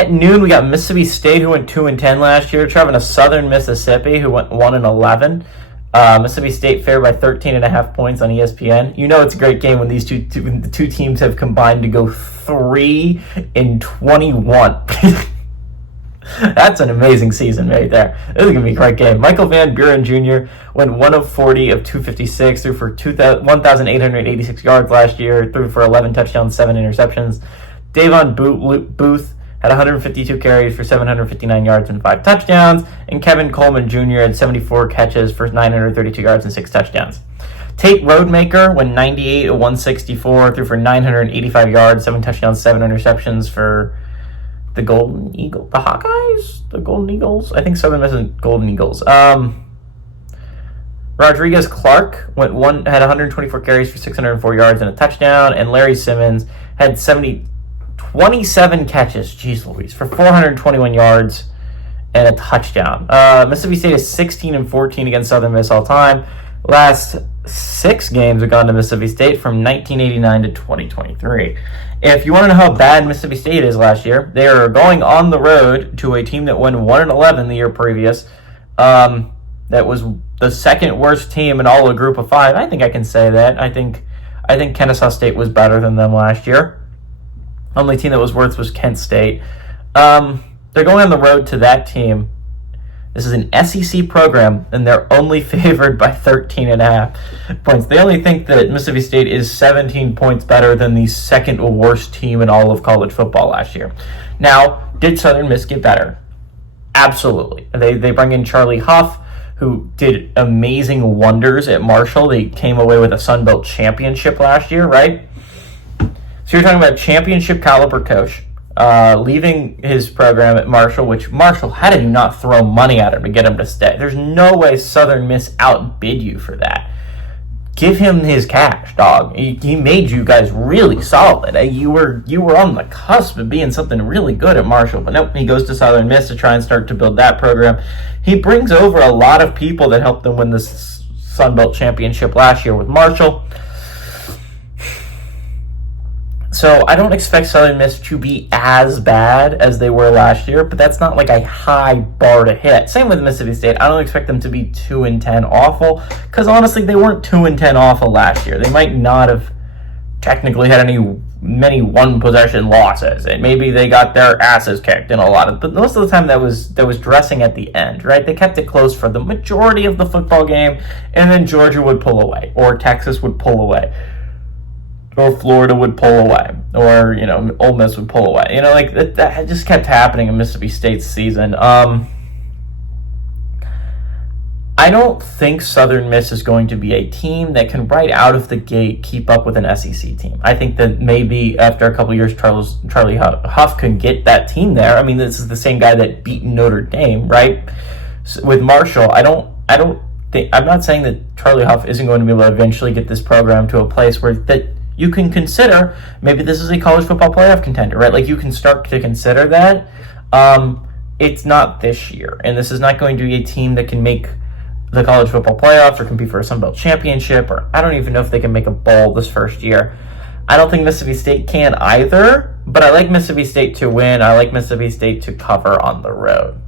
At noon, we got Mississippi State, who went 2-10 last year, traveling to Southern Mississippi, who went 1-11. Mississippi State favored by 13.5 points on ESPN. You know it's a great game when these two teams have combined to go 3-21. That's an amazing season right there. This is going to be a great game. Michael Van Buren Jr. went 1 of 40 of 256, threw for 1,886 yards last year, threw for 11 touchdowns, 7 interceptions. Davon Booth had 152 carries for 759 yards and 5 touchdowns, and Kevin Coleman Jr. had 74 catches for 932 yards and 6 touchdowns. Tate Rodemaker went 98 of 164, threw for 985 yards, 7 touchdowns, 7 interceptions for the Golden Eagle, the Hawkeyes, the Golden Eagles. I think Southern Miss and Golden Eagles. Rodriguez Clark had 124 carries for 604 yards and a touchdown, and Larry Simmons had 27 catches, geez Louise, for 421 yards and a touchdown. Mississippi State is 16-14 against Southern Miss all time. Last 6 games have gone to Mississippi State from 1989 to 2023. If you want to know how bad Mississippi State is last year, they are going on the road to a team that won 1-11 the year previous. That was the second worst team in all of Group of 5. I think I can say that. I think Kennesaw State was better than them last year. Only team that was worse was Kent State. They're going on the road to that team. This is an SEC program, and they're only favored by 13.5 points. They only think that Mississippi State is 17 points better than the second worst team in all of college football last year. Now, did Southern Miss get better? Absolutely. They bring in Charlie Huff, who did amazing wonders at Marshall. They came away with a Sun Belt championship last year, right? So you're talking about a championship caliber coach leaving his program at Marshall, which Marshall, how did you not throw money at him to get him to stay? There's no way Southern Miss outbid you for that. Give him his cash, dog. He made you guys really solid. You were on the cusp of being something really good at Marshall, but nope, he goes to Southern Miss to try and start to build that program. He brings over a lot of people that helped them win the Sun Belt championship last year with Marshall. So I don't expect Southern Miss to be as bad as they were last year, but that's not like a high bar to hit. Same with Mississippi State. I don't expect them to be 2-10 awful, because honestly, they weren't 2-10 awful last year. They might not have technically had many one-possession losses, and maybe they got their asses kicked in a lot of, but most of the time that was dressing at the end, right? They kept it close for the majority of the football game, and then Georgia would pull away, or Texas would pull away, or Florida would pull away, or, Ole Miss would pull away. Like that just kept happening in Mississippi State's season. I don't think Southern Miss is going to be a team that can right out of the gate keep up with an SEC team. I think that maybe after a couple years, Charlie Huff can get that team there. I mean, this is the same guy that beat Notre Dame, right? With Marshall, I'm not saying that Charlie Huff isn't going to be able to eventually get this program to a place where that you can consider maybe this is a college football playoff contender, right? Like, you can start to consider that. It's not this year, and this is not going to be a team that can make the college football playoffs or compete for a Sun Belt championship, or I don't even know if they can make a bowl this first year. I don't think Mississippi State can either, but I like Mississippi State to win. I like Mississippi State to cover on the road.